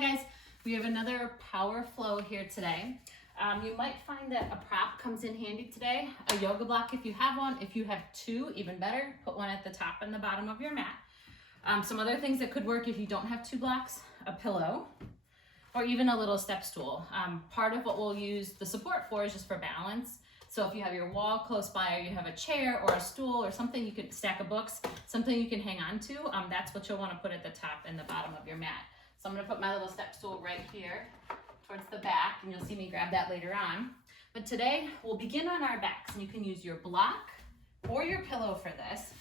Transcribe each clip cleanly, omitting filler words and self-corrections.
guys, we have another power flow here today. You might find that a prop comes in handy today, a yoga block if you have one. If you have two, even better, put one at the top and the bottom of your mat. Some other things that could work if you don't have two blocks, a pillow, or even a little step stool. Part of what we'll use the support for is just for balance. So if you have your wall close by, or you have a chair or a stool or something, you could stack of books, something you can hang on to, that's what you'll want to put at the top and the bottom of your mat. So I'm going to put my little step stool right here towards the back, and you'll see me grab that later on. But today we'll begin on our backs, and you can use your block or your pillow for this.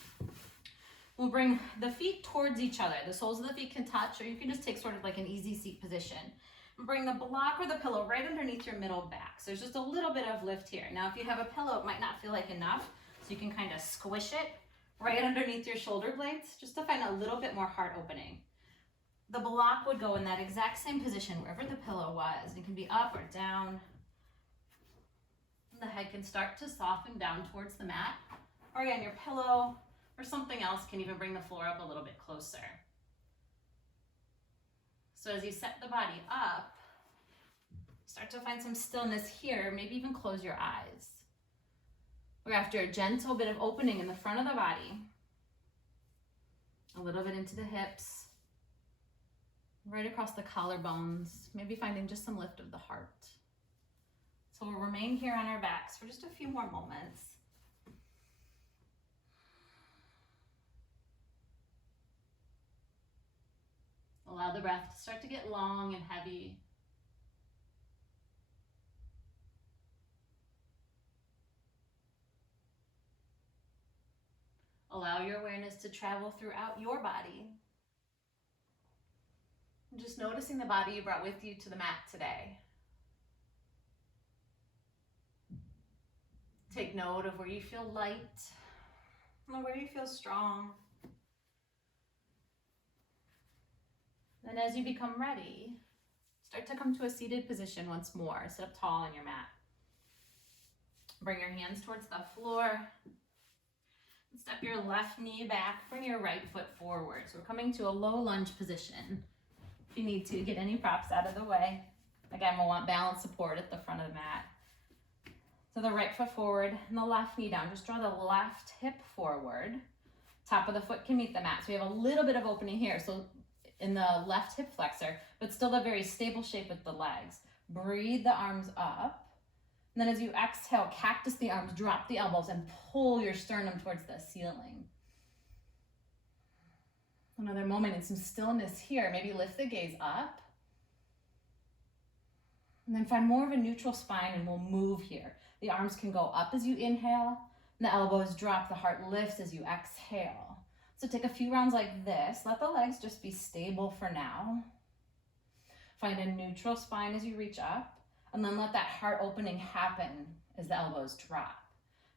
We'll bring the feet towards each other. The soles of the feet can touch, or you can just take sort of like an easy seat position. And bring the block or the pillow right underneath your middle back. So there's just a little bit of lift here. Now if you have a pillow, it might not feel like enough, so you can kind of squish it right underneath your shoulder blades just to find a little bit more heart opening. The block would go in that exact same position wherever the pillow was. It can be up or down. And the head can start to soften down towards the mat. Or again, your pillow or something else can even bring the floor up a little bit closer. So as you set the body up, start to find some stillness here, maybe even close your eyes. We're after a gentle bit of opening in the front of the body, a little bit into the hips, right across the collarbones, maybe finding just some lift of the heart. So we'll remain here on our backs for just a few more moments. Allow the breath to start to get long and heavy. Allow your awareness to travel throughout your body. And just noticing the body you brought with you to the mat today. Take note of where you feel light and where you feel strong. Then as you become ready, start to come to a seated position once more. Sit up tall on your mat. Bring your hands towards the floor. Step your left knee back. Bring your right foot forward. So we're coming to a low lunge position. If you need to, get any props out of the way. Again, we'll want balance support at the front of the mat. So the right foot forward and the left knee down. Just draw the left hip forward. Top of the foot can meet the mat. So we have a little bit of opening here. So in the left hip flexor, but still a very stable shape with the legs. Breathe the arms up. And then as you exhale, cactus the arms, drop the elbows, and pull your sternum towards the ceiling. Another moment in some stillness here. Maybe lift the gaze up. And then find more of a neutral spine, and we'll move here. The arms can go up as you inhale, and the elbows drop, the heart lifts as you exhale. So take a few rounds like this. Let the legs just be stable for now. Find a neutral spine as you reach up, and then let that heart opening happen as the elbows drop.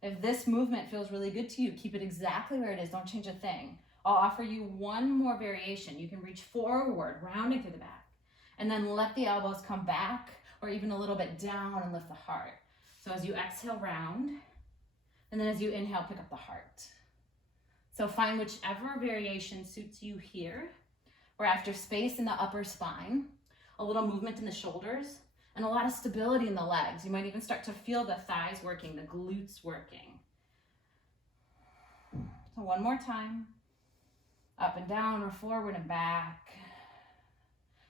If this movement feels really good to you, keep it exactly where it is. Don't change a thing. I'll offer you one more variation. You can reach forward, rounding through the back, and then let the elbows come back or even a little bit down and lift the heart. So as you exhale, round, and then as you inhale, pick up the heart. So find whichever variation suits you here. We're after space in the upper spine, a little movement in the shoulders, and a lot of stability in the legs. You might even start to feel the thighs working, the glutes working. So one more time. Up and down or forward and back.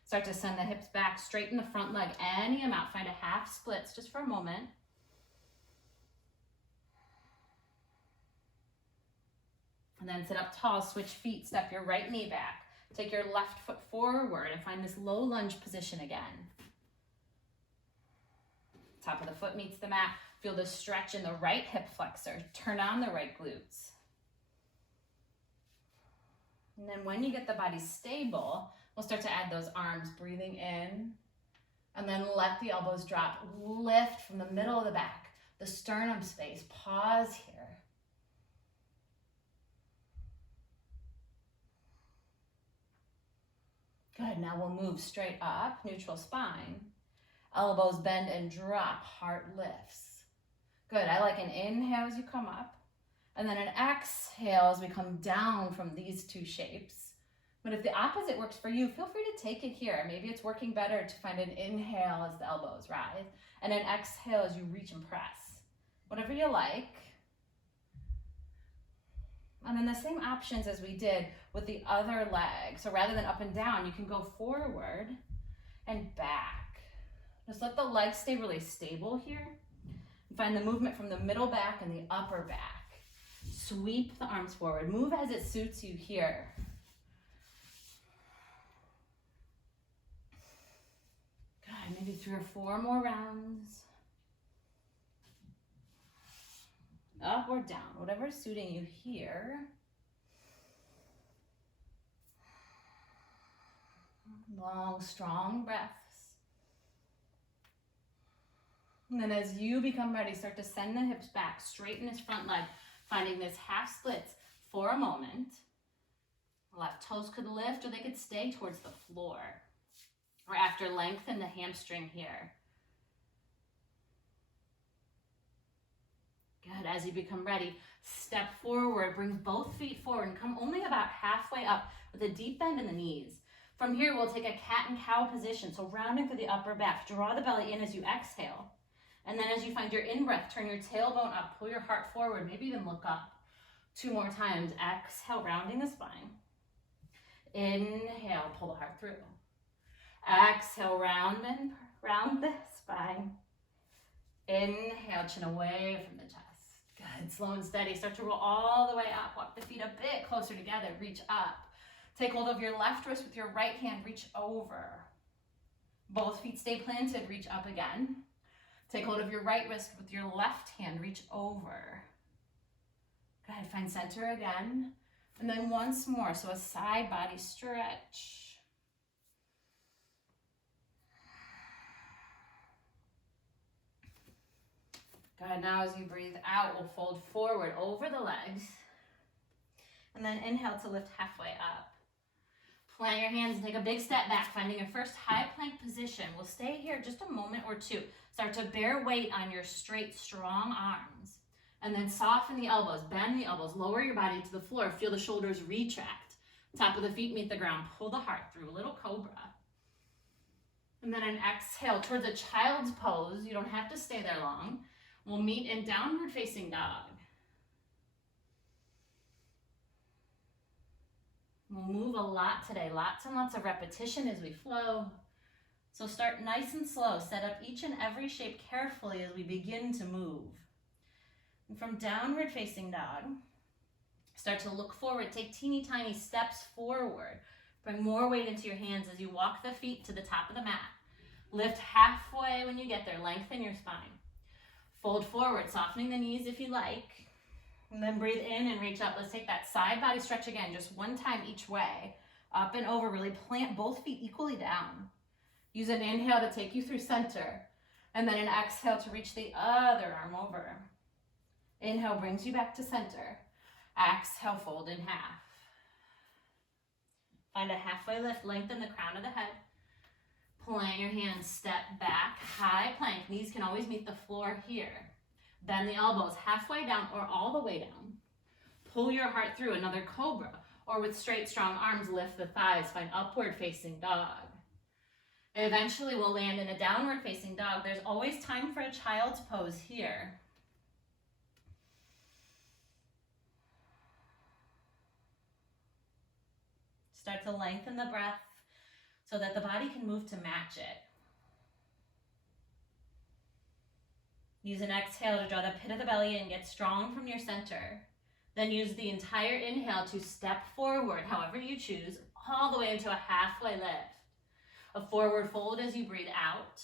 Start to send the hips back, straighten the front leg any amount. Find a half splits just for a moment. And then sit up tall, switch feet, step your right knee back. Take your left foot forward and find this low lunge position again. Top of the foot meets the mat. Feel the stretch in the right hip flexor. Turn on the right glutes. And then when you get the body stable, we'll start to add those arms, breathing in, and then let the elbows drop. Lift from the middle of the back, the sternum space. Pause here. Good, now we'll move straight up, neutral spine. Elbows bend and drop, heart lifts. Good, I like an inhale as you come up, and then an exhale as we come down from these two shapes. But if the opposite works for you, feel free to take it here. Maybe it's working better to find an inhale as the elbows rise and an exhale as you reach and press. Whatever you like. And then the same options as we did with the other leg. So rather than up and down, you can go forward and back. Just let the legs stay really stable here. Find the movement from the middle back and the upper back. Sweep the arms forward. Move as it suits you here. Good, maybe 3 or 4 more rounds. Up or down, whatever's suiting you here. Long, strong breaths. And then as you become ready, start to send the hips back, straighten this front leg, finding this half splits for a moment. Left toes could lift or they could stay towards the floor. Or after, lengthen the hamstring here. Good, as you become ready, step forward, bring both feet forward and come only about halfway up with a deep bend in the knees. From here, we'll take a cat and cow position, so rounding through the upper back. Draw the belly in as you exhale. And then as you find your in-breath, turn your tailbone up, pull your heart forward, maybe even look up. 2 more times. Exhale, rounding the spine. Inhale, pull the heart through. Exhale, round the spine. Inhale, chin away from the chest. Good, slow and steady. Start to roll all the way up. Walk the feet a bit closer together. Reach up. Take hold of your left wrist with your right hand. Reach over. Both feet stay planted. Reach up again. Take hold of your right wrist with your left hand. Reach over. Good, find center again. And then once more. So a side body stretch. Good, now as you breathe out, we'll fold forward over the legs. And then inhale to lift halfway up. Plant your hands and take a big step back, finding your first high plank position. We'll stay here just a moment or 2. Start to bear weight on your straight, strong arms. And then soften the elbows, bend the elbows, lower your body to the floor. Feel the shoulders retract. Top of the feet meet the ground. Pull the heart through, a little cobra. And then an exhale towards a child's pose. You don't have to stay there long. We'll meet in downward facing dog. We'll move a lot today, lots and lots of repetition as we flow. So start nice and slow. Set up each and every shape carefully as we begin to move. And from downward facing dog, start to look forward. Take teeny tiny steps forward. Bring more weight into your hands as you walk the feet to the top of the mat. Lift halfway when you get there. Lengthen your spine. Fold forward, softening the knees if you like. And then breathe in and reach up. Let's take that side body stretch again, just 1 time each way. Up and over, really plant both feet equally down. Use an inhale to take you through center. And then an exhale to reach the other arm over. Inhale brings you back to center. Exhale, fold in half. Find a halfway lift, lengthen the crown of the head. Plant your hands, step back, high plank. Knees can always meet the floor here. Bend the elbows halfway down or all the way down. Pull your heart through, another cobra. Or with straight, strong arms, lift the thighs. Find upward facing dog. Eventually we'll land in a downward facing dog. There's always time for a child's pose here. Start to lengthen the breath so that the body can move to match it. Use an exhale to draw the pit of the belly and get strong from your center. Then use the entire inhale to step forward, however you choose, all the way into a halfway lift. A forward fold as you breathe out.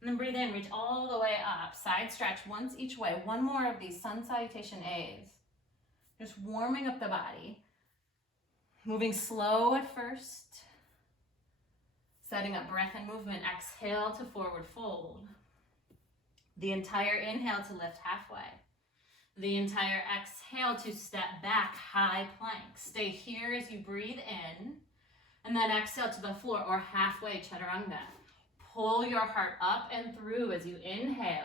And then breathe in, reach all the way up. Side stretch once each way. 1 more of these sun salutation A's. Just warming up the body. Moving slow at first. Setting up breath and movement. Exhale to forward fold. The entire inhale to lift halfway. The entire exhale to step back, high plank. Stay here as you breathe in. And then exhale to the floor or halfway chaturanga. Pull your heart up and through as you inhale.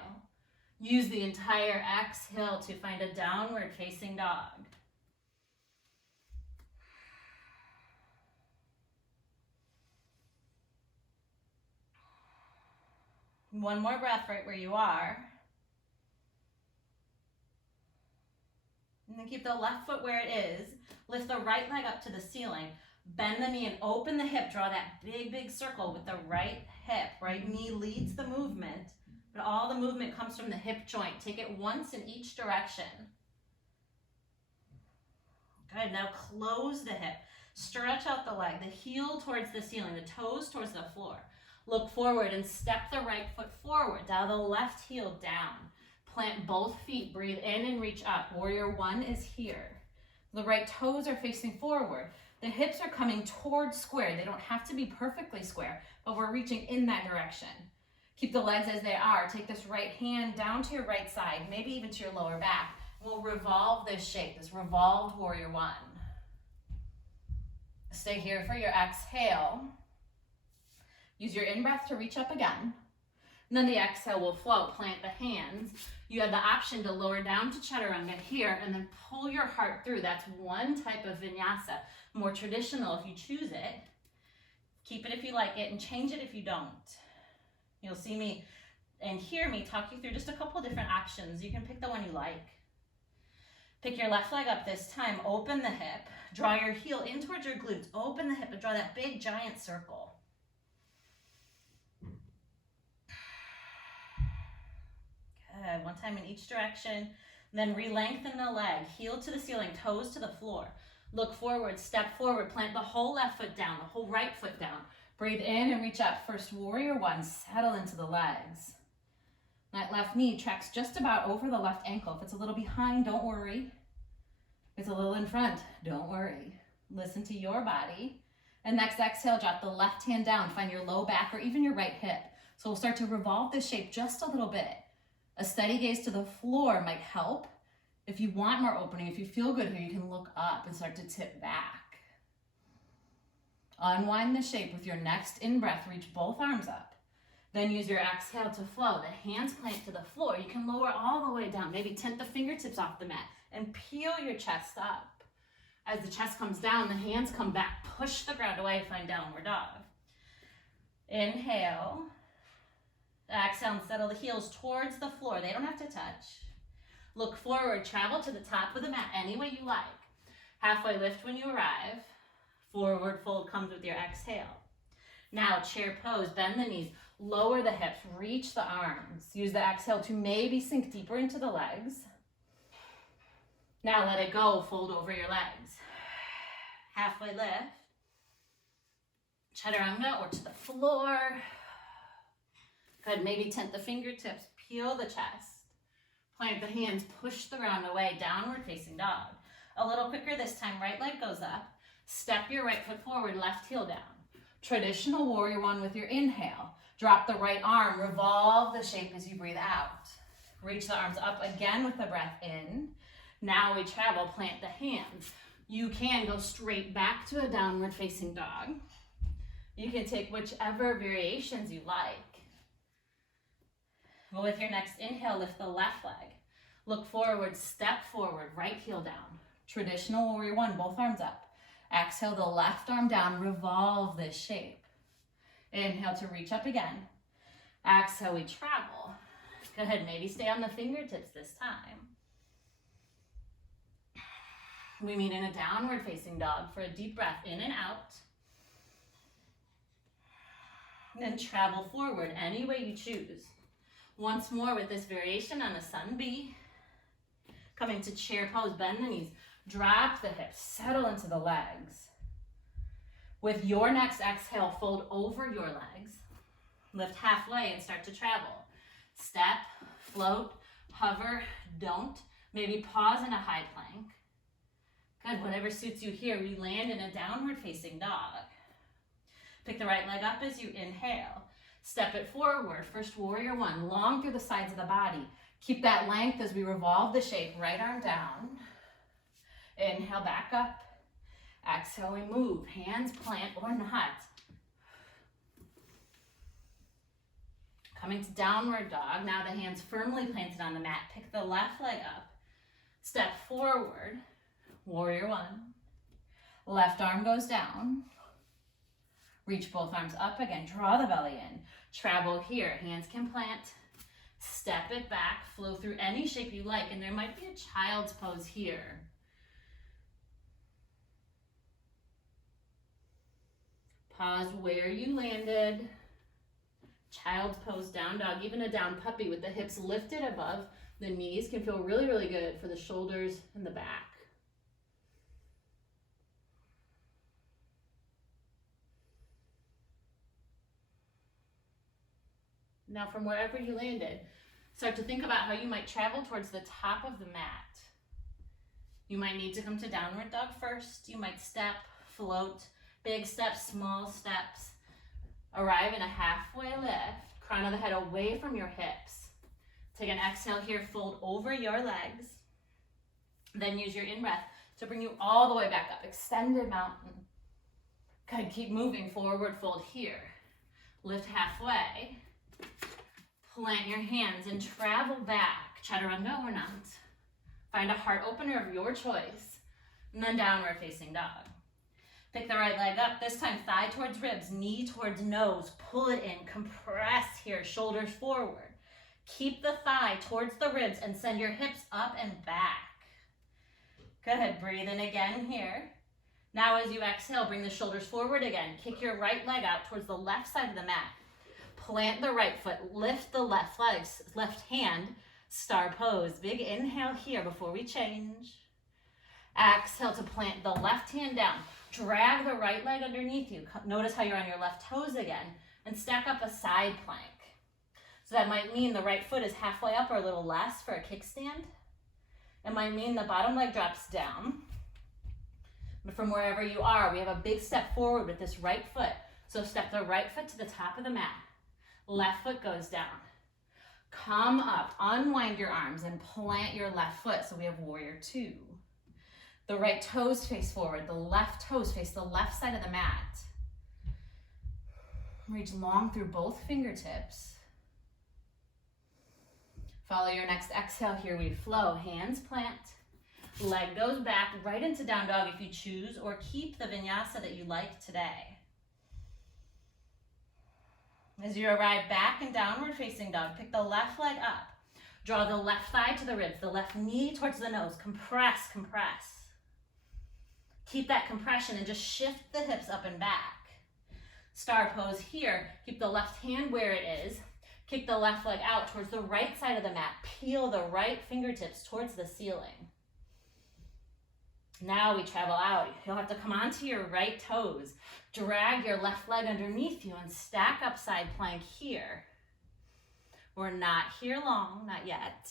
Use the entire exhale to find a downward facing dog. One more breath right where you are. And then keep the left foot where it is. Lift the right leg up to the ceiling. Bend the knee and open the hip. Draw that big, big circle with the right hip. Right knee leads the movement, but all the movement comes from the hip joint. Take it once in each direction. Good, now close the hip. Stretch out the leg, the heel towards the ceiling, the toes towards the floor. Look forward and step the right foot forward. Dial the left heel down. Plant both feet, breathe in and reach up. Warrior one is here. The right toes are facing forward. The hips are coming towards square. They don't have to be perfectly square, but we're reaching in that direction. Keep the legs as they are. Take this right hand down to your right side, maybe even to your lower back. We'll revolve this shape, this revolved warrior one. Stay here for your exhale. Use your in-breath to reach up again. And then the exhale will float. Plant the hands. You have the option to lower down to chaturanga here and then pull your heart through. That's one type of vinyasa. More traditional if you choose it. Keep it if you like it and change it if you don't. You'll see me and hear me talk you through just a couple different options. You can pick the one you like. Pick your left leg up this time. Open the hip. Draw your heel in towards your glutes. Open the hip and draw that big giant circle. Good. One time in each direction. Then re-lengthen the leg. Heel to the ceiling, toes to the floor. Look forward, step forward. Plant the whole left foot down, the whole right foot down. Breathe in and reach up. First warrior one. Settle into the legs. That left knee tracks just about over the left ankle. If it's a little behind, don't worry. If it's a little in front, don't worry. Listen to your body. And next exhale, drop the left hand down. Find your low back or even your right hip. So we'll start to revolve this shape just a little bit. A steady gaze to the floor might help. If you want more opening, if you feel good here, you can look up and start to tip back. Unwind the shape with your next in-breath. Reach both arms up. Then use your exhale to flow. The hands plant to the floor. You can lower all the way down. Maybe tent the fingertips off the mat and peel your chest up. As the chest comes down, the hands come back. Push the ground away. Find downward dog. Inhale. Exhale and settle the heels towards the floor. They don't have to touch. Look forward. Travel to the top of the mat any way you like. Halfway lift when you arrive. Forward fold comes with your exhale. Now chair pose. Bend the knees. Lower the hips, reach the arms. Use the exhale to maybe sink deeper into the legs. Now let it go, fold over your legs. Halfway lift. Chaturanga or to the floor. Good, maybe tent the fingertips, peel the chest. Plant the hands, push the ground away, downward facing dog. A little quicker this time, right leg goes up. Step your right foot forward, left heel down. Traditional warrior one with your inhale. Drop the right arm, revolve the shape as you breathe out. Reach the arms up again with the breath in. Now we travel, plant the hands. You can go straight back to a downward facing dog. You can take whichever variations you like. Well, with your next inhale, lift the left leg. Look forward, step forward, right heel down. Traditional warrior one, both arms up. Exhale the left arm down, revolve this shape. Inhale to reach up again. Exhale, we travel. Go ahead, maybe stay on the fingertips this time. We meet in a downward facing dog for a deep breath in and out. And then travel forward any way you choose. Once more with this variation on a sun B. Coming to chair pose, bend the knees. Drop the hips, settle into the legs. With your next exhale, fold over your legs. Lift halfway and start to travel. Step, float, hover, don't. Maybe pause in a high plank. Good, whatever suits you here. We land in a downward facing dog. Pick the right leg up as you inhale. Step it forward. First warrior one, long through the sides of the body. Keep that length as we revolve the shape. Right arm down. Inhale, back up. Exhale, we move. Hands plant or not. Coming to downward dog. Now the hands firmly planted on the mat. Pick the left leg up. Step forward. Warrior one. Left arm goes down. Reach both arms up again, draw the belly in. Travel here, hands can plant. Step it back, flow through any shape you like, and there might be a child's pose here. Pause where you landed. Child's pose, down dog, even a down puppy with the hips lifted above the knees can feel really, really good for the shoulders and the back. Now from wherever you landed, start to think about how you might travel towards the top of the mat. You might need to come to downward dog first. You might step, float, big steps, small steps. Arrive in a halfway lift, crown of the head away from your hips. Take an exhale here, fold over your legs. Then use your in-breath to bring you all the way back up. Extended mountain. Good, keep moving, forward fold here. Lift halfway. Plant your hands and travel back. Chaturanga or not. Find a heart opener of your choice. And then downward facing dog. Pick the right leg up, this time thigh towards ribs, knee towards nose. Pull it in, compress here, shoulders forward. Keep the thigh towards the ribs and send your hips up and back. Good, breathe in again here. Now as you exhale, bring the shoulders forward again. Kick your right leg out towards the left side of the mat. Plant the right foot, lift the left leg, left hand, star pose. Big inhale here before we change. Exhale to plant the left hand down. Drag the right leg underneath you. Notice how you're on your left toes again and stack up a side plank. So that might mean the right foot is halfway up or a little less for a kickstand. It might mean the bottom leg drops down. But from wherever you are, we have a big step forward with this right foot. So step the right foot to the top of the mat. Left foot goes down. Come up, unwind your arms and plant your left foot. So we have warrior two. The right toes face forward, the left toes face the left side of the mat. Reach long through both fingertips. Follow your next exhale here, we flow, hands plant. Leg goes back right into down dog if you choose, or keep the vinyasa that you like today. As you arrive back in downward facing dog, pick the left leg up. Draw the left thigh to the ribs, the left knee towards the nose. Compress, compress. Keep that compression and just shift the hips up and back. Star pose here. Keep the left hand where it is. Kick the left leg out towards the right side of the mat. Peel the right fingertips towards the ceiling. Now we travel out. You'll have to come onto your right toes. Drag your left leg underneath you and stack up side plank here. We're not here long, not yet.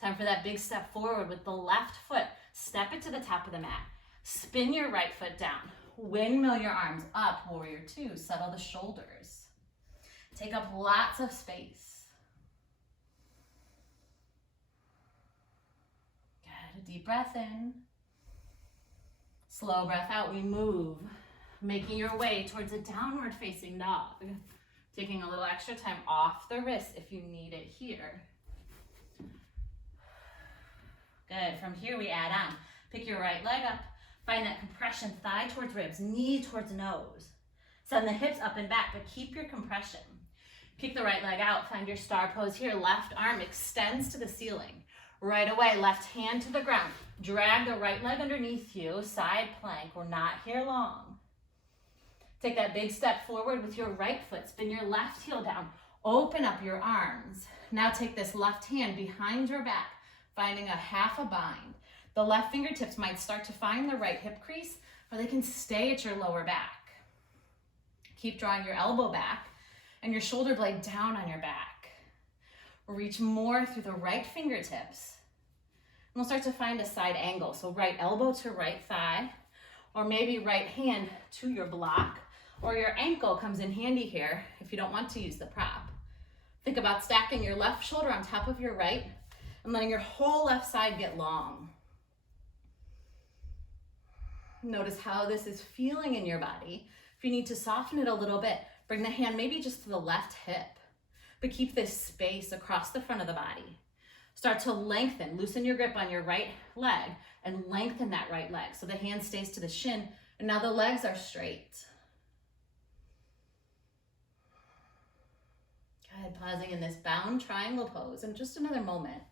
Time for that big step forward with the left foot. Step it to the top of the mat. Spin your right foot down. Windmill your arms up, warrior two. Settle the shoulders. Take up lots of space. Good, a deep breath in. Slow breath out, we move. Making your way towards a downward facing dog. Taking a little extra time off the wrist if you need it here. Good, from here we add on. Pick your right leg up, find that compression, thigh towards ribs, knee towards nose. Send the hips up and back, but keep your compression. Kick the right leg out, find your star pose here. Left arm extends to the ceiling. Right away, left hand to the ground. Drag the right leg underneath you, side plank. We're not here long. Take that big step forward with your right foot. Spin your left heel down. Open up your arms. Now take this left hand behind your back, finding a half a bind. The left fingertips might start to find the right hip crease, or they can stay at your lower back. Keep drawing your elbow back and your shoulder blade down on your back. Reach more through the right fingertips. And we'll start to find a side angle. So right elbow to right thigh, or maybe right hand to your block, or your ankle comes in handy here if you don't want to use the prop. Think about stacking your left shoulder on top of your right and letting your whole left side get long. Notice how this is feeling in your body. If you need to soften it a little bit, bring the hand maybe just to the left hip, but keep this space across the front of the body. Start to lengthen, loosen your grip on your right leg and lengthen that right leg so the hand stays to the shin And now the legs are straight. Good, pausing in this bound triangle pose in just another moment.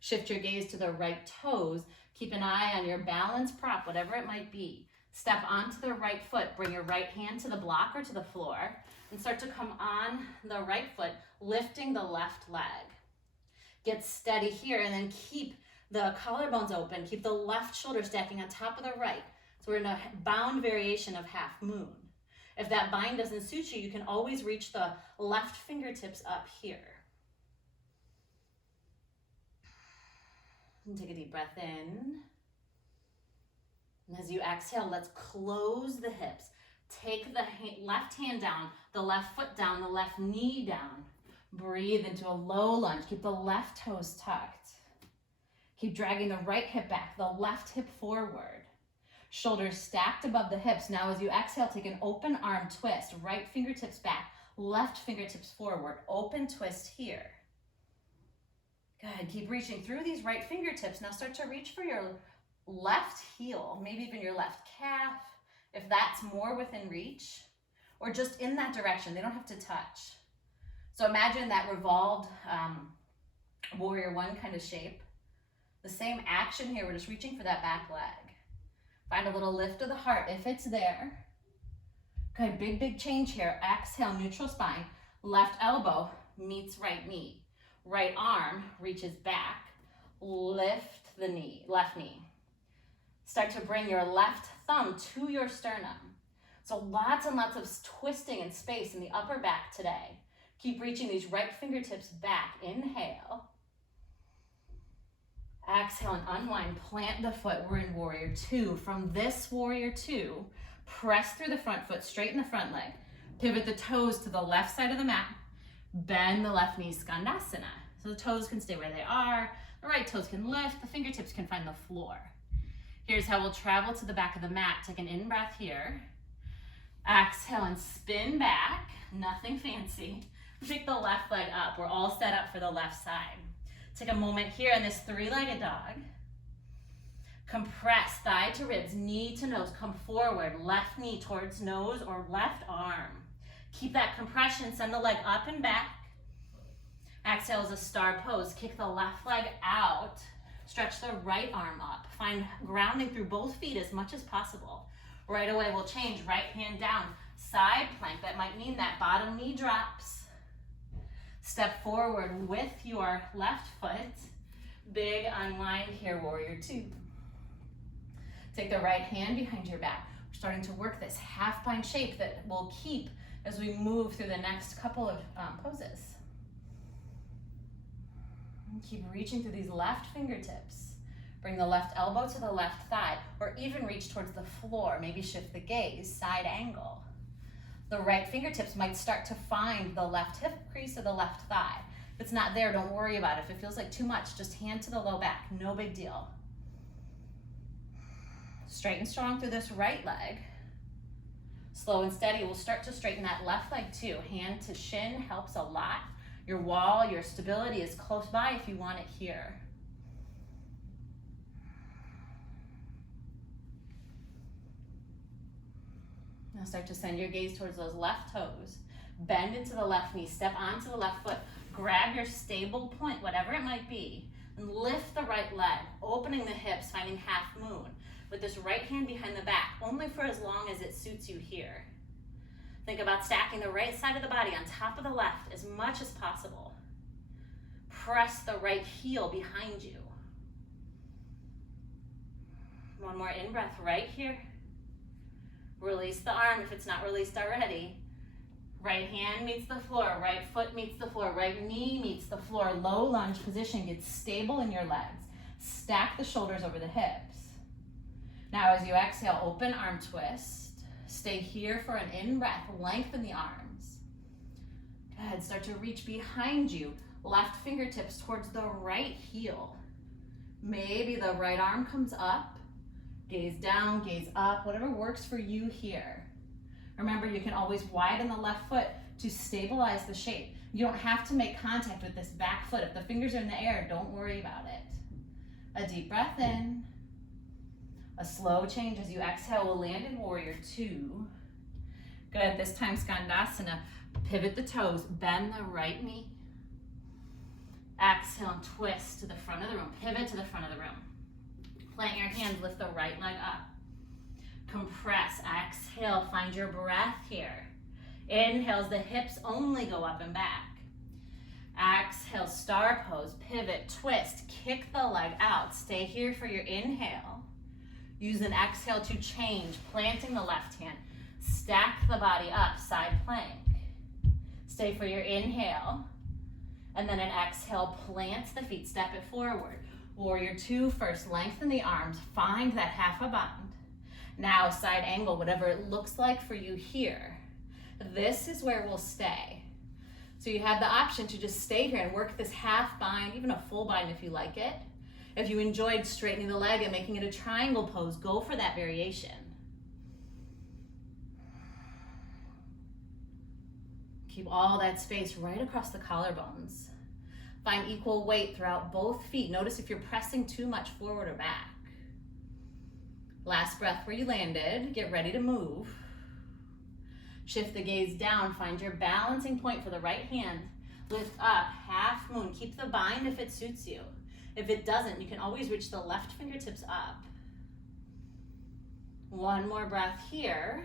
Shift your gaze to the right toes. Keep an eye on your balance prop, whatever it might be. Step onto the right foot. Bring your right hand to the block or to the floor and start to come on the right foot, lifting the left leg. Get steady here and then keep the collarbones open. Keep the left shoulder stacking on top of the right. So we're in a bound variation of half moon. If that bind doesn't suit you, you can always reach the left fingertips up here. And take a deep breath in. And as you exhale, let's close the hips. Take the left hand down, the left foot down, the left knee down. Breathe into a low lunge. Keep the left toes tucked. Keep dragging the right hip back, the left hip forward. Shoulders stacked above the hips. Now as you exhale, take an open arm twist. Right fingertips back, left fingertips forward. Open twist here. Good, keep reaching through these right fingertips. Now start to reach for your left heel, maybe even your left calf, if that's more within reach, or just in that direction. They don't have to touch. So imagine that revolved warrior one kind of shape. The same action here, we're just reaching for that back leg. Find a little lift of the heart if it's there. Good, big change here. Exhale, neutral spine. Left elbow meets right knee. Right arm reaches back. Lift the knee, left knee. Start to bring your left thumb to your sternum. So lots and lots of twisting and space in the upper back today. Keep reaching these right fingertips back. Inhale. Exhale and unwind. Plant the foot. We're in warrior two. From this warrior two, press through the front foot, straighten the front leg. Pivot the toes to the left side of the mat. Bend the left knee, skandasana. So the toes can stay where they are. The right toes can lift. The fingertips can find the floor. Here's how we'll travel to the back of the mat. Take an in-breath here. Exhale and spin back. Nothing fancy. Pick the left leg up. We're all set up for the left side. Take a moment here in this three-legged dog. Compress thigh to ribs, knee to nose. Come forward. Left knee towards nose or left arm. Keep that compression. Send the leg up and back. Exhale as a star pose. Kick the left leg out. Stretch the right arm up. Find grounding through both feet as much as possible. Right away, we'll change. Right hand down. Side plank. That might mean that bottom knee drops. Step forward with your left foot. Big unwind here, warrior two. Take the right hand behind your back. We're starting to work this half bind shape that we'll keep as we move through the next couple of poses. And keep reaching through these left fingertips. Bring the left elbow to the left thigh, or even reach towards the floor. Maybe shift the gaze, side angle. The right fingertips might start to find the left hip crease or the left thigh. If it's not there, don't worry about it. If it feels like too much, just hand to the low back. No big deal. Straight and strong through this right leg. Slow and steady, we'll start to straighten that left leg too. Hand to shin helps a lot. Your wall, your stability is close by if you want it here. Now start to send your gaze towards those left toes. Bend into the left knee, step onto the left foot. Grab your stable point, whatever it might be, and lift the right leg, opening the hips, finding half moon. With this right hand behind the back, only for as long as it suits you here. Think about stacking the right side of the body on top of the left as much as possible. Press the right heel behind you. One more in-breath right here. Release the arm if it's not released already. Right hand meets the floor, right foot meets the floor, right knee meets the floor. Low lunge position, get stable in your legs. Stack the shoulders over the hips. Now as you exhale, open arm twist. Stay here for an in-breath, lengthen the arms. Good, start to reach behind you. Left fingertips towards the right heel. Maybe the right arm comes up. Gaze down, gaze up, whatever works for you here. Remember, you can always widen the left foot to stabilize the shape. You don't have to make contact with this back foot. If the fingers are in the air, don't worry about it. A deep breath in. A slow change as you exhale will land in warrior two. Good, this time Skandasana. Pivot the toes, bend the right knee. Exhale and twist to the front of the room. Pivot to the front of the room. Plant your hands, lift the right leg up. Compress, exhale, find your breath here. Inhales, the hips only go up and back. Exhale, star pose, pivot, twist, kick the leg out. Stay here for your inhale. Use an exhale to change, planting the left hand. Stack the body up, side plank. Stay for your inhale. And then an exhale, plant the feet, step it forward. Warrior two first, lengthen the arms, find that half a bind. Now side angle, whatever it looks like for you here. This is where we'll stay. So you have the option to just stay here and work this half bind, even a full bind if you like it. If you enjoyed straightening the leg and making it a triangle pose, go for that variation. Keep all that space right across the collarbones. Find equal weight throughout both feet. Notice if you're pressing too much forward or back. Last breath where you landed. Get ready to move. Shift the gaze down. Find your balancing point for the right hand. Lift up, half moon. Keep the bind if it suits you. If it doesn't, you can always reach the left fingertips up. One more breath here.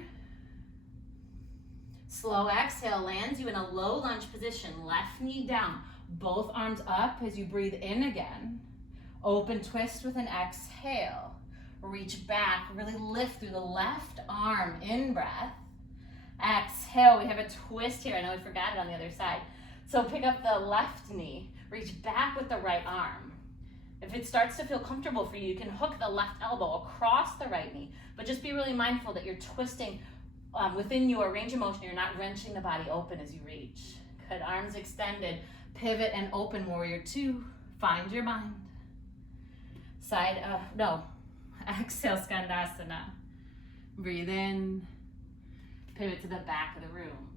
Slow exhale lands you in a low lunge position. Left knee down, both arms up as you breathe in again. Open twist with an exhale. Reach back, really lift through the left arm, in breath. Exhale, we have a twist here. I know we forgot it on the other side. So pick up the left knee, reach back with the right arm. If it starts to feel comfortable for you, you can hook the left elbow across the right knee, but just be really mindful that you're twisting within your range of motion. You're not wrenching the body open as you reach. Good, arms extended, pivot and open, warrior two. Find your bind. Exhale, Skandasana. Breathe in, pivot to the back of the room.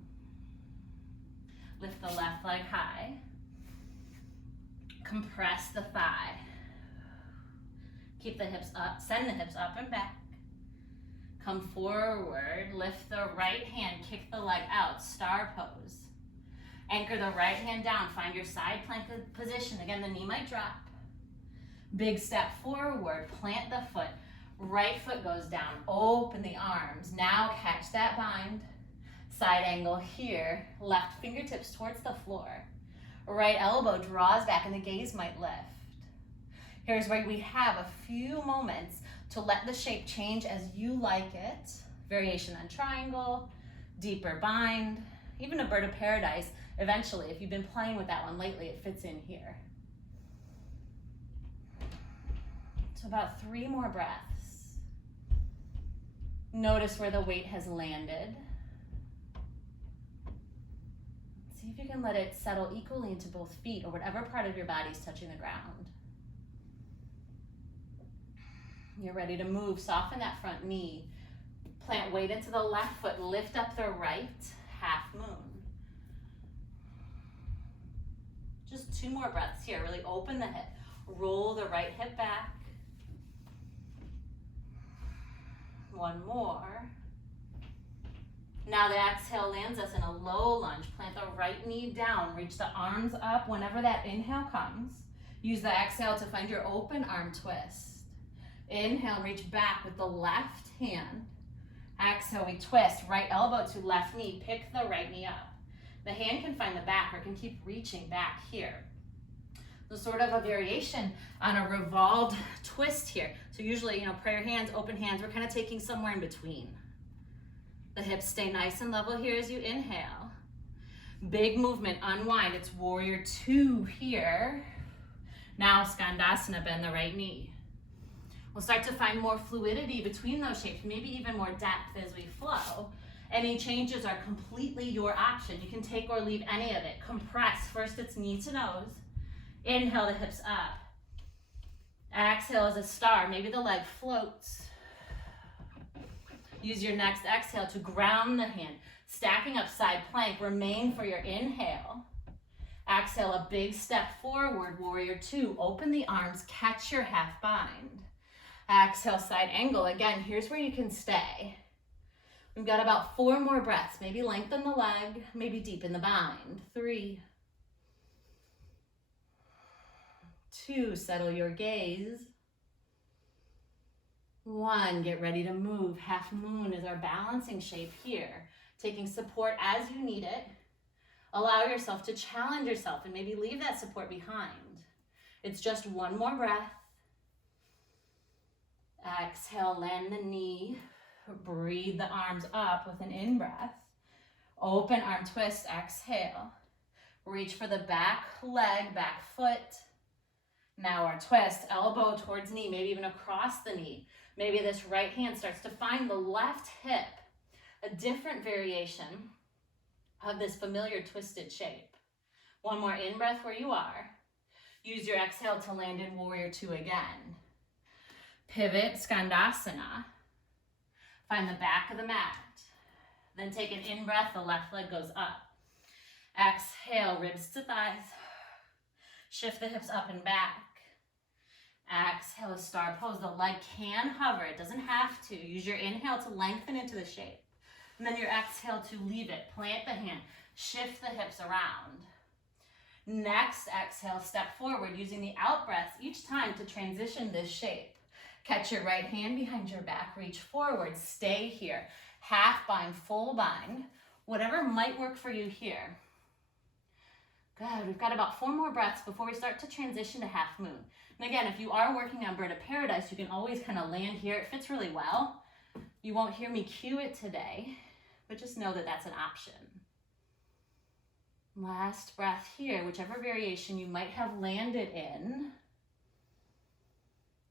Lift the left leg high. Compress the thigh. Keep the hips up, send the hips up and back. Come forward, lift the right hand, kick the leg out, star pose. Anchor the right hand down, find your side plank position. Again, the knee might drop. Big step forward, plant the foot. Right foot goes down, open the arms. Now catch that bind. Side angle here, left fingertips towards the floor. Right elbow draws back and the gaze might lift. Here's where we have a few moments to let the shape change as you like it. Variation on triangle, deeper bind, even a bird of paradise. Eventually, if you've been playing with that one lately, it fits in here. So about 3 more breaths. Notice where the weight has landed. See if you can let it settle equally into both feet or whatever part of your body is touching the ground. You're ready to move. Soften that front knee. Plant weight into the left foot. Lift up the right, half moon. Just 2 more breaths here. Really open the hip. Roll the right hip back. 1 more. Now the exhale lands us in a low lunge. Plant the right knee down. Reach the arms up whenever that inhale comes. Use the exhale to find your open arm twist. Inhale, reach back with the left hand. Exhale, we twist. Right elbow to left knee. Pick the right knee up. The hand can find the back or can keep reaching back here. So sort of a variation on a revolved twist here. So usually, prayer hands, open hands, we're kind of taking somewhere in between. The hips stay nice and level here as you inhale. Big movement, unwind. It's warrior two here. Now Skandasana, bend the right knee. We'll start to find more fluidity between those shapes, maybe even more depth as we flow. Any changes are completely your option. You can take or leave any of it. Compress. First, it's knee to nose. Inhale, the hips up. Exhale as a star. Maybe the leg floats. Use your next exhale to ground the hand. Stacking up side plank. Remain for your inhale. Exhale, a big step forward, warrior two. Open the arms, catch your half bind. Exhale, side angle. Again, here's where you can stay. We've got about 4 more breaths. Maybe lengthen the leg, maybe deepen the bind. 3, 2, settle your gaze. 1, get ready to move. Half moon is our balancing shape here. Taking support as you need it. Allow yourself to challenge yourself and maybe leave that support behind. It's just 1 more breath. Exhale, land the knee. Breathe the arms up with an in-breath. Open arm twist, exhale. Reach for the back leg, back foot. Now our twist, elbow towards knee, maybe even across the knee. Maybe this right hand starts to find the left hip, a different variation of this familiar twisted shape. 1 more in-breath where you are. Use your exhale to land in warrior 2 again. Pivot, skandasana. Find the back of the mat. Then take an in-breath, the left leg goes up. Exhale, ribs to thighs. Shift the hips up and back. Exhale, star pose. The leg can hover, it doesn't have to. Use your inhale to lengthen into the shape. And then your exhale to leave it. Plant the hand, shift the hips around. Next exhale, step forward using the out breaths each time to transition this shape. Catch your right hand behind your back, reach forward, stay here. Half bind, full bind, whatever might work for you here. Good, we've got about 4 more breaths before we start to transition to half moon. And again, if you are working on bird of paradise, you can always kind of land here. It fits really well. You won't hear me cue it today, but just know that that's an option. Last breath here, whichever variation you might have landed in.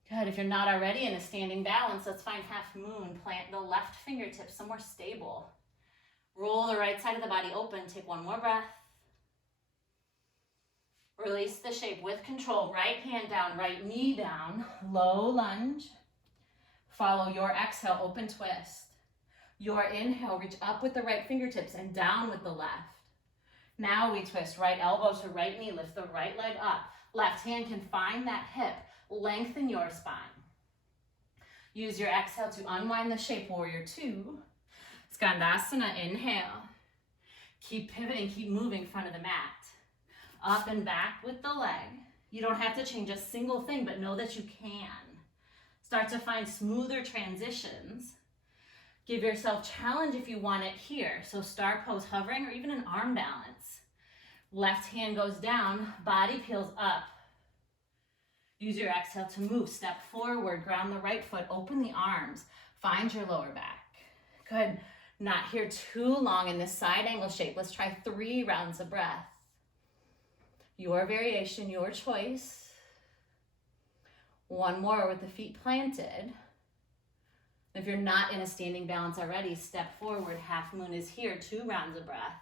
Good, if you're not already in a standing balance, let's find half moon. Plant the left fingertips somewhere stable. Roll the right side of the body open. Take 1 more breath. Release the shape with control. Right hand down, right knee down. Low lunge. Follow your exhale, open twist. Your inhale, reach up with the right fingertips and down with the left. Now we twist, right elbow to right knee. Lift the right leg up. Left hand can find that hip. Lengthen your spine. Use your exhale to unwind the shape, warrior 2. Skandasana, inhale. Keep pivoting, keep moving front of the mat. Up and back with the leg. You don't have to change a single thing, but know that you can. Start to find smoother transitions. Give yourself challenge if you want it here. So star pose, hovering, or even an arm balance. Left hand goes down, body peels up. Use your exhale to move. Step forward, ground the right foot, open the arms. Find your lower back. Good. Not here too long in this side angle shape. Let's try 3 rounds of breath. Your variation, your choice. 1 more with the feet planted. If you're not in a standing balance already, step forward. Half moon is here. 2 rounds of breath.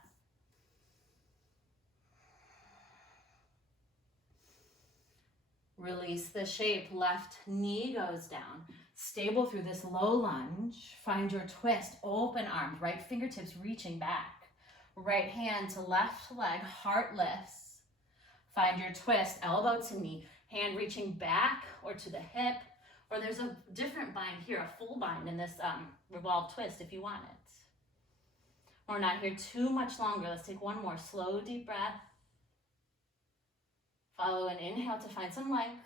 Release the shape, left knee goes down. Stable through this low lunge. Find your twist, open arms, right fingertips reaching back. Right hand to left leg, heart lifts. Find your twist, elbow to knee, hand reaching back or to the hip. Or there's a different bind here, a full bind in this revolved twist if you want it. We're not here too much longer. Let's take 1 more slow, deep breath. Follow an inhale to find some length,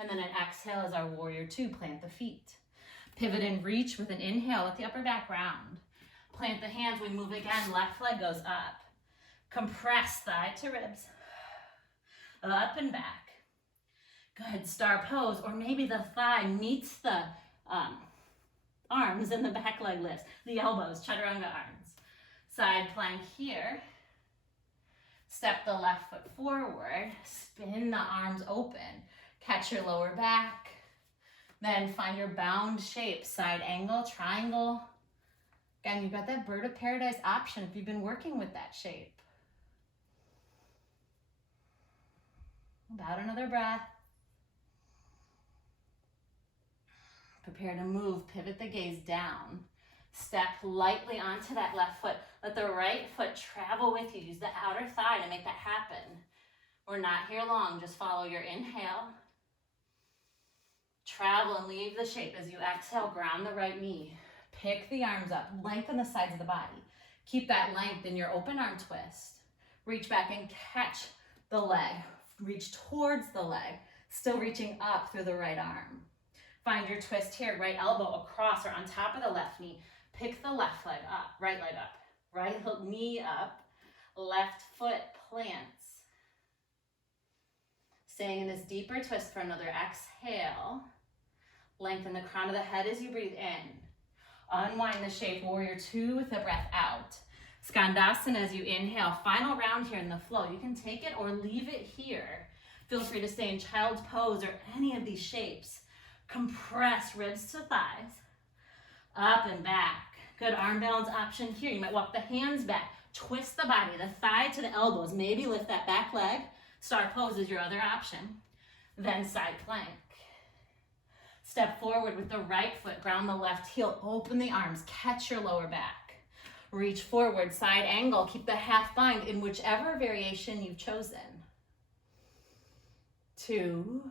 and then an exhale as our warrior 2. Plant the feet. Pivot and reach with an inhale with the upper back round. Plant the hands, we move again, left leg goes up. Compress thigh to ribs. Up and back. Good, star pose, or maybe the thigh meets the arms and the back leg lifts. The elbows, chaturanga arms. Side plank here. Step the left foot forward, spin the arms open, catch your lower back, then find your bound shape, side angle, triangle. Again, you've got that bird of paradise option if you've been working with that shape. About another breath. Prepare to move, pivot the gaze down. Step lightly onto that left foot. Let the right foot travel with you. Use the outer thigh to make that happen. We're not here long. Just follow your inhale. Travel and leave the shape as you exhale, ground the right knee. Pick the arms up, lengthen the sides of the body. Keep that length in your open arm twist. Reach back and catch the leg. Reach towards the leg, still reaching up through the right arm. Find your twist here, right elbow across or on top of the left knee. Pick the left leg up, right leg up, right knee up, left foot plants. Staying in this deeper twist for another exhale. Lengthen the crown of the head as you breathe in. Unwind the shape, warrior two with the breath out. Skandasana as you inhale. Final round here in the flow. You can take it or leave it here. Feel free to stay in child's pose or any of these shapes. Compress ribs to thighs. Up and back. Good arm balance option here. You might walk the hands back. Twist the body, the thigh to the elbows. Maybe lift that back leg. Star pose is your other option. Then side plank. Step forward with the right foot, ground the left heel, open the arms, catch your lower back. Reach forward, side angle, keep the half bind in whichever variation you've chosen. 2,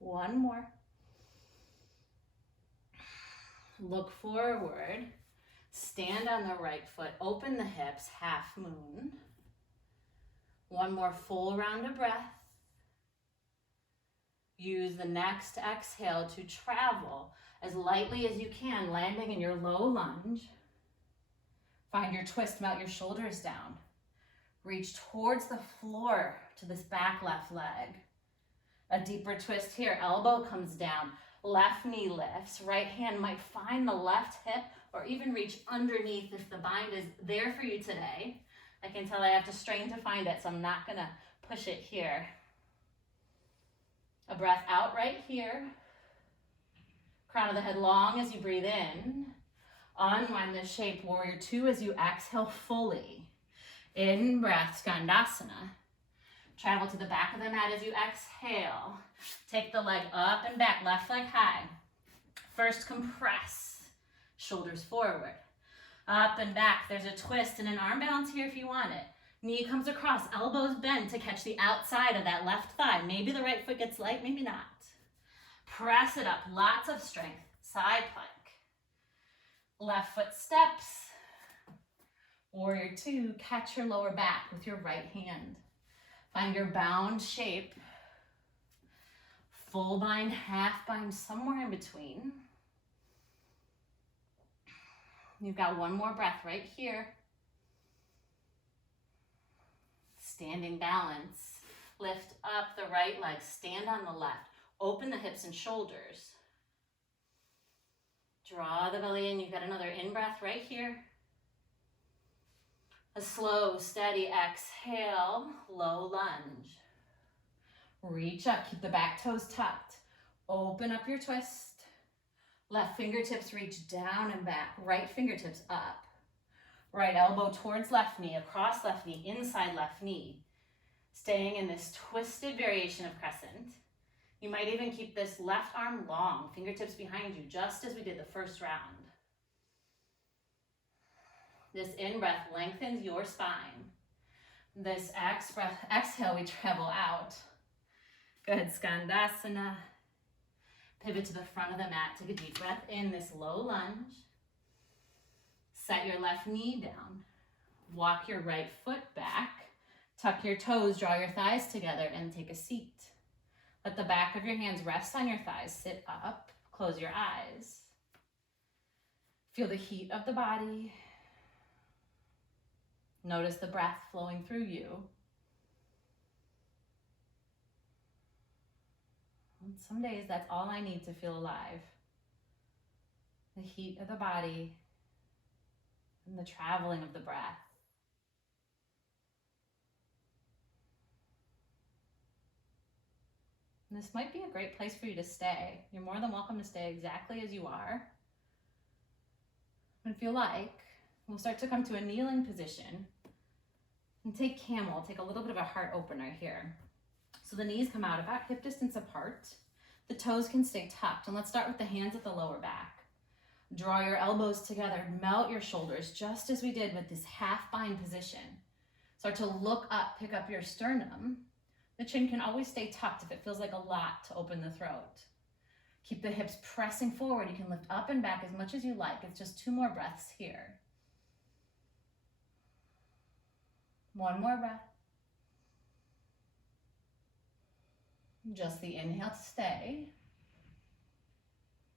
1 more. Look forward, stand on the right foot, open the hips, half moon. 1 more full round of breath. Use the next exhale to travel as lightly as you can, landing in your low lunge. Find your twist, melt your shoulders down. Reach towards the floor to this back left leg. A deeper twist here, elbow comes down, left knee lifts, right hand might find the left hip or even reach underneath if the bind is there for you today. I can tell I have to strain to find it, so I'm not gonna push it here. A breath out right here. Crown of the head long as you breathe in. Unwind the shape, warrior two as you exhale fully. In breath, Skandasana. Travel to the back of the mat as you exhale. Take the leg up and back, left leg high. First compress, shoulders forward. Up and back, there's a twist and an arm balance here if you want it. Knee comes across, elbows bend to catch the outside of that left thigh. Maybe the right foot gets light, maybe not. Press it up, lots of strength. Side plank. Left foot steps. Warrior two, catch your lower back with your right hand. Find your bound shape. Full bind, half bind, somewhere in between. You've got 1 more breath right here. Standing balance. Lift up the right leg, stand on the left. Open the hips and shoulders. Draw the belly in. You've got another in-breath right here. A slow, steady exhale, low lunge. Reach up, keep the back toes tucked. Open up your twist. Left fingertips reach down and back. Right fingertips up. Right elbow towards left knee, across left knee, inside left knee. Staying in this twisted variation of crescent. You might even keep this left arm long, fingertips behind you, just as we did the first round. This in-breath lengthens your spine. This exhale, we travel out. Good, Skandasana. Pivot to the front of the mat, take a deep breath in, this low lunge. Set your left knee down. Walk your right foot back. Tuck your toes, draw your thighs together, and take a seat. Let the back of your hands rest on your thighs. Sit up, close your eyes. Feel the heat of the body. Notice the breath flowing through you. And some days that's all I need to feel alive. The heat of the body and the traveling of the breath. And this might be a great place for you to stay. You're more than welcome to stay exactly as you are. And if you like, we'll start to come to a kneeling position. And take camel, take a little bit of a heart opener here. So the knees come out about hip distance apart. The toes can stay tucked. And let's start with the hands at the lower back. Draw your elbows together, melt your shoulders, just as we did with this half bind position. Start to look up, pick up your sternum. The chin can always stay tucked if it feels like a lot to open the throat. Keep the hips pressing forward. You can lift up and back as much as you like. It's just 2 more breaths here. 1 more breath. Just the inhale to stay.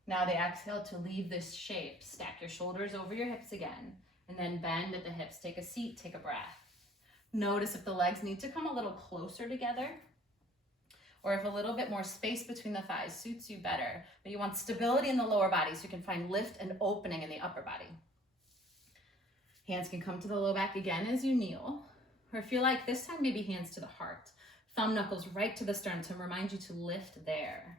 Now the exhale to leave this shape. Stack your shoulders over your hips again, and then bend at the hips. Take a seat, take a breath. Notice if the legs need to come a little closer together, or if a little bit more space between the thighs suits you better. But you want stability in the lower body so you can find lift and opening in the upper body. Hands can come to the low back again as you kneel, or if you like, this time maybe hands to the heart. Thumb knuckles right to the sternum to remind you to lift there.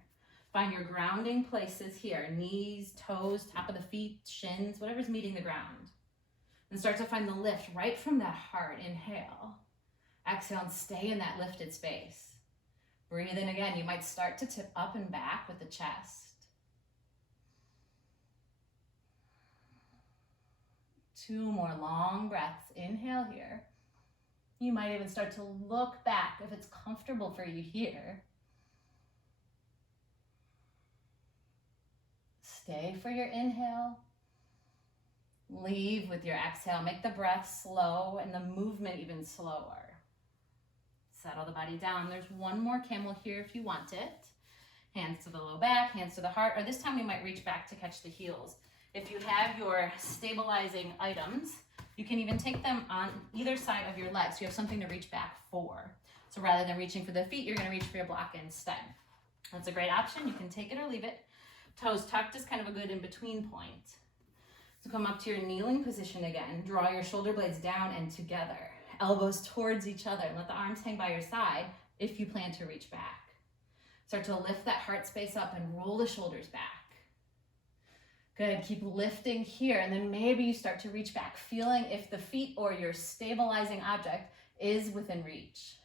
Find your grounding places here, knees, toes, top of the feet, shins, whatever's meeting the ground. And start to find the lift right from that heart. Inhale. Exhale and stay in that lifted space. Breathe in again. You might start to tip up and back with the chest. 2 more long breaths. Inhale here. You might even start to look back if it's comfortable for you here. Stay for your inhale. Leave with your exhale. Make the breath slow and the movement even slower. Settle the body down. There's 1 more camel here if you want it. Hands to the low back, hands to the heart, or this time you might reach back to catch the heels. If you have your stabilizing items, you can even take them on either side of your legs. So you have something to reach back for. So rather than reaching for the feet, you're going to reach for your block instead. That's a great option. You can take it or leave it. Toes tucked is kind of a good in-between point. So come up to your kneeling position again. Draw your shoulder blades down and together. Elbows towards each other. Let the arms hang by your side if you plan to reach back. Start to lift that heart space up and roll the shoulders back. Good, keep lifting here, and then maybe you start to reach back, feeling if the feet or your stabilizing object is within reach.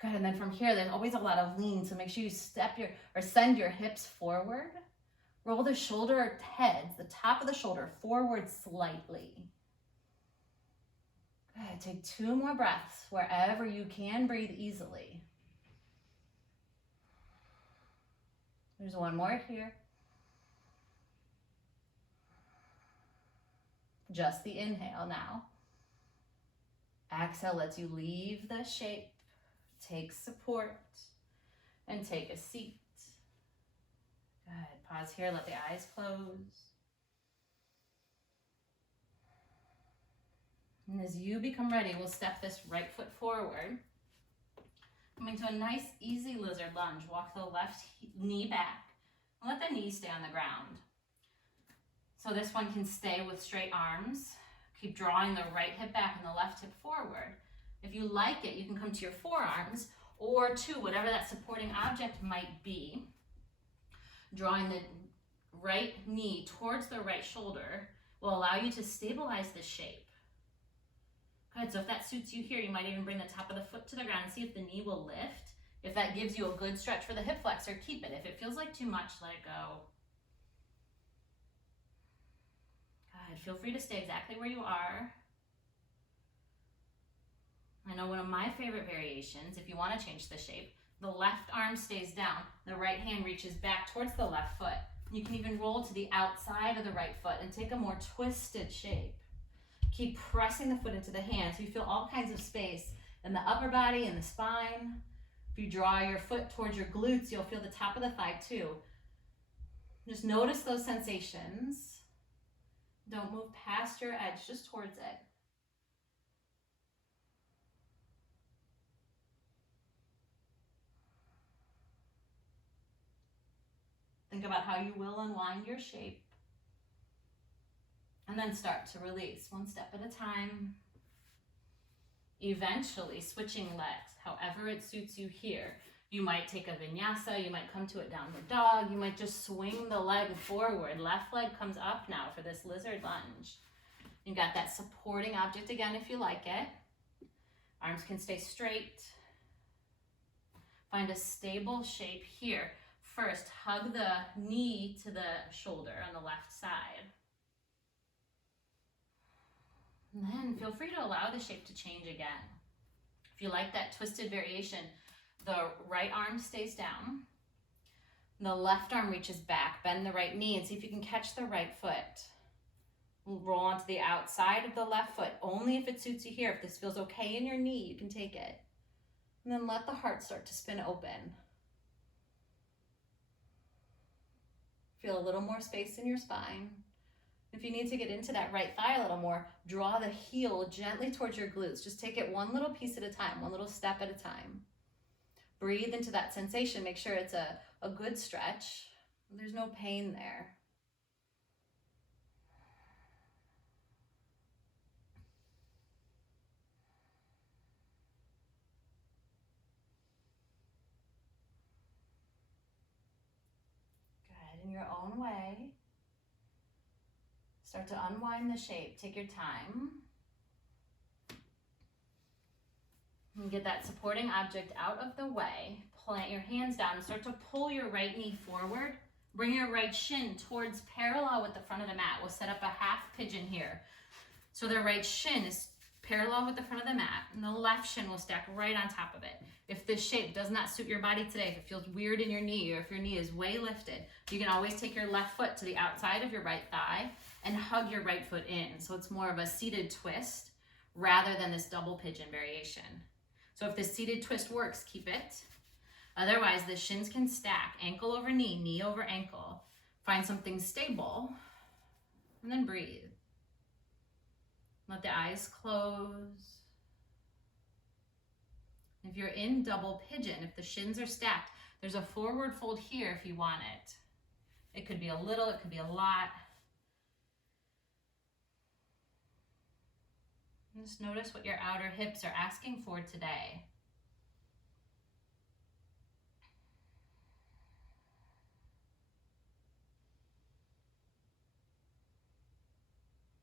Good, and then from here, there's always a lot of lean, so make sure you send your hips forward. Roll the shoulder heads, the top of the shoulder, forward slightly. Good, take 2 more breaths wherever you can breathe easily. There's 1 more here. Just the inhale now. Exhale lets you leave the shape, take support, and take a seat. Good. Pause here, let the eyes close. And as you become ready, we'll step this right foot forward. Coming to a nice, easy lizard lunge. Walk the left knee back and let the knee stay on the ground. So this one can stay with straight arms. Keep drawing the right hip back and the left hip forward. If you like it, you can come to your forearms or to whatever that supporting object might be. Drawing the right knee towards the right shoulder will allow you to stabilize the shape. Good, so if that suits you here, you might even bring the top of the foot to the ground and see if the knee will lift. If that gives you a good stretch for the hip flexor, keep it. If it feels like too much, let it go. Good, feel free to stay exactly where you are. I know one of my favorite variations, if you want to change the shape, the left arm stays down, the right hand reaches back towards the left foot. You can even roll to the outside of the right foot and take a more twisted shape. Keep pressing the foot into the hand so you feel all kinds of space in the upper body and the spine. If you draw your foot towards your glutes, you'll feel the top of the thigh too. Just notice those sensations. Don't move past your edge, just towards it. Think about how you will unwind your shape. And then start to release 1 step at a time. Eventually switching legs, however it suits you here. You might take a vinyasa, you might come to it downward dog, you might just swing the leg forward. Left leg comes up now for this lizard lunge. You got that supporting object again if you like it. Arms can stay straight. Find a stable shape here. First, hug the knee to the shoulder on the left side. And then feel free to allow the shape to change again. If you like that twisted variation, the right arm stays down. And the left arm reaches back, bend the right knee, and see if you can catch the right foot. Roll onto the outside of the left foot, only if it suits you here. If this feels okay in your knee, you can take it. And then let the heart start to spin open. Feel a little more space in your spine. If you need to get into that right thigh a little more, draw the heel gently towards your glutes. Just take it one little piece at a time, one little step at a time. Breathe into that sensation. Make sure it's a good stretch. There's no pain there. Good. In your own way, start to unwind the shape. Take your time. And get that supporting object out of the way. Plant your hands down and start to pull your right knee forward. Bring your right shin towards parallel with the front of the mat. We'll set up a half pigeon here. So the right shin is parallel with the front of the mat, and the left shin will stack right on top of it. If this shape does not suit your body today, if it feels weird in your knee, or if your knee is way lifted, you can always take your left foot to the outside of your right thigh and hug your right foot in. So it's more of a seated twist rather than this double pigeon variation. So if this seated twist works, keep it. Otherwise, the shins can stack, ankle over knee, knee over ankle. Find something stable, and then breathe. Let the eyes close. If you're in double pigeon, if the shins are stacked, there's a forward fold here if you want it. It could be a little, it could be a lot. Just notice what your outer hips are asking for today.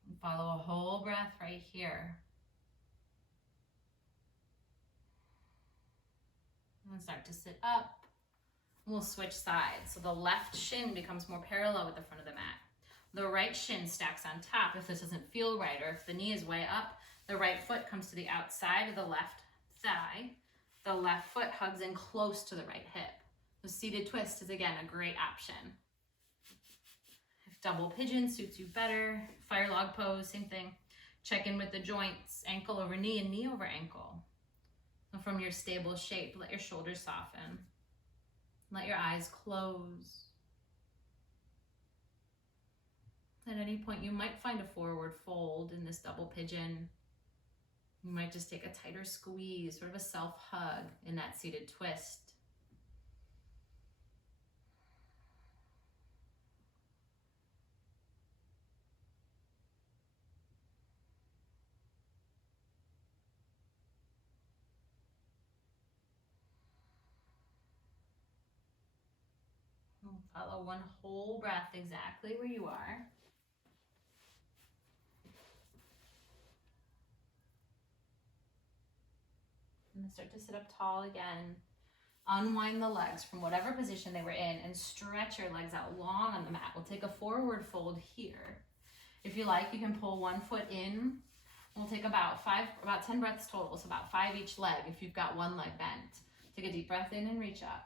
And follow a whole breath right here. And start to sit up. We'll switch sides. So the left shin becomes more parallel with the front of the mat. The right shin stacks on top if this doesn't feel right, or if the knee is way up. The right foot comes to the outside of the left thigh. The left foot hugs in close to the right hip. The seated twist is, again, a great option. If double pigeon suits you better, fire log pose, same thing. Check in with the joints, ankle over knee and knee over ankle. So from your stable shape, let your shoulders soften. Let your eyes close. At any point, you might find a forward fold in this double pigeon. You might just take a tighter squeeze, sort of a self-hug in that seated twist. Follow one whole breath exactly where you are. And start to sit up tall again. Unwind the legs from whatever position they were in and stretch your legs out long on the mat. We'll take a forward fold here. If you like, you can pull one foot in. We'll take about 10 breaths total, so about 5 each leg if you've got one leg bent. Take a deep breath in and reach up.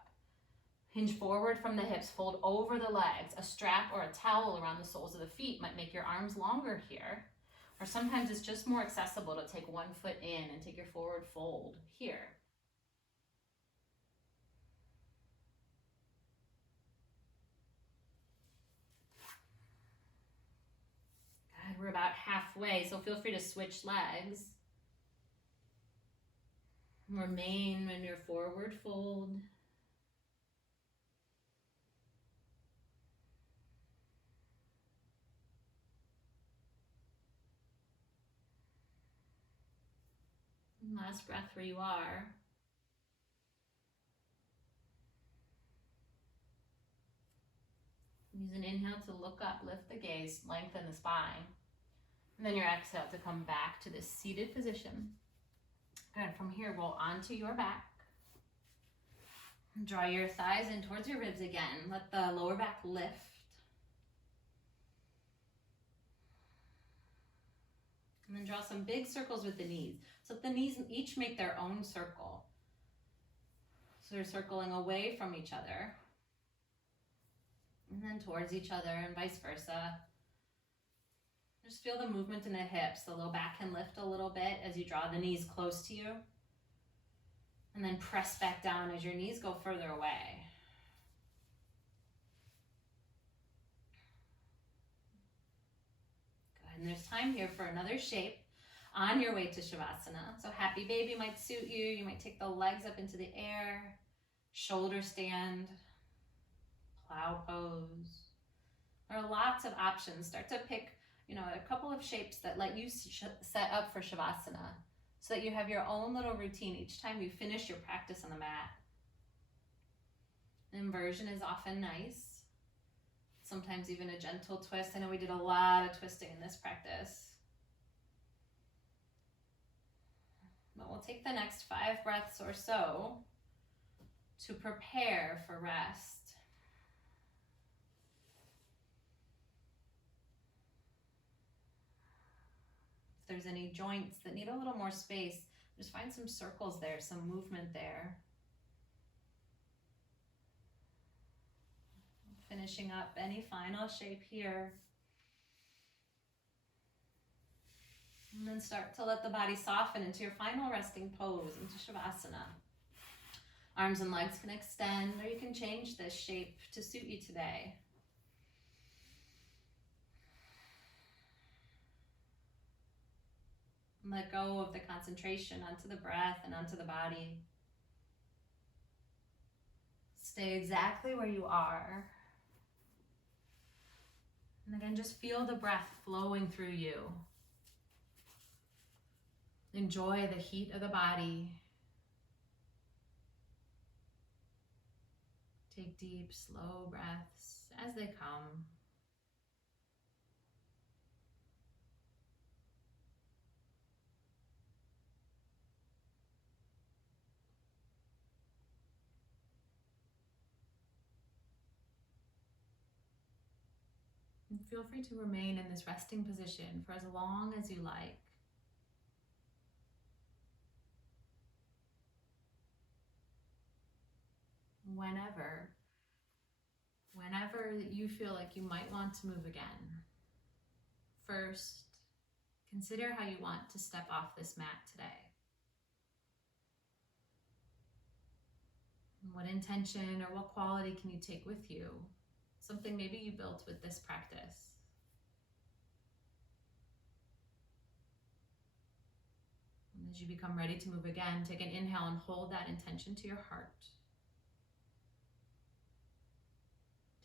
Hinge forward from the hips, fold over the legs. A strap or a towel around the soles of the feet might make your arms longer here. Or sometimes it's just more accessible to take one foot in and take your forward fold here. Good, we're about halfway, so feel free to switch legs. Remain in your forward fold. Last breath where you are. Use an inhale to look up, lift the gaze, lengthen the spine. And then your exhale to come back to this seated position. Good, from here, roll onto your back. Draw your thighs in towards your ribs again. Let the lower back lift. And then draw some big circles with the knees. So the knees each make their own circle. So they're circling away from each other. and then towards each other and vice versa. Just feel the movement in the hips. The low back can lift a little bit as you draw the knees close to you. And then press back down as your knees go further away. Good, and there's time here for another shape on your way to Shavasana. So happy baby might suit you. You might take the legs up into the air, shoulder stand, plow pose. There are lots of options. Start to pick, a couple of shapes that let you set up for Shavasana so that you have your own little routine each time you finish your practice on the mat. Inversion is often nice. Sometimes even a gentle twist. I know we did a lot of twisting in this practice. But we'll take the next 5 breaths or so to prepare for rest. If there's any joints that need a little more space, just find some circles there, some movement there. Finishing up any final shape here. And then start to let the body soften into your final resting pose, into Shavasana. Arms and legs can extend, or you can change this shape to suit you today. Let go of the concentration onto the breath and onto the body. Stay exactly where you are. And again, just feel the breath flowing through you. Enjoy the heat of the body. Take deep, slow breaths as they come. And feel free to remain in this resting position for as long as you like. Whenever you feel like you might want to move again, first, consider how you want to step off this mat today. What intention or what quality can you take with you? Something maybe you built with this practice. And as you become ready to move again, take an inhale and hold that intention to your heart.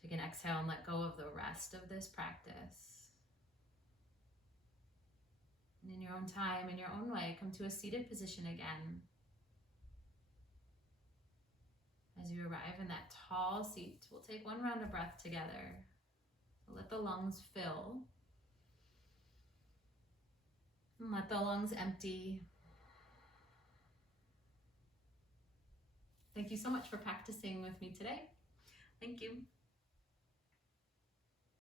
Take an exhale and let go of the rest of this practice. And in your own time, in your own way, come to a seated position again. As you arrive in that tall seat, we'll take one round of breath together. So let the lungs fill. And let the lungs empty. Thank you so much for practicing with me today. Thank you.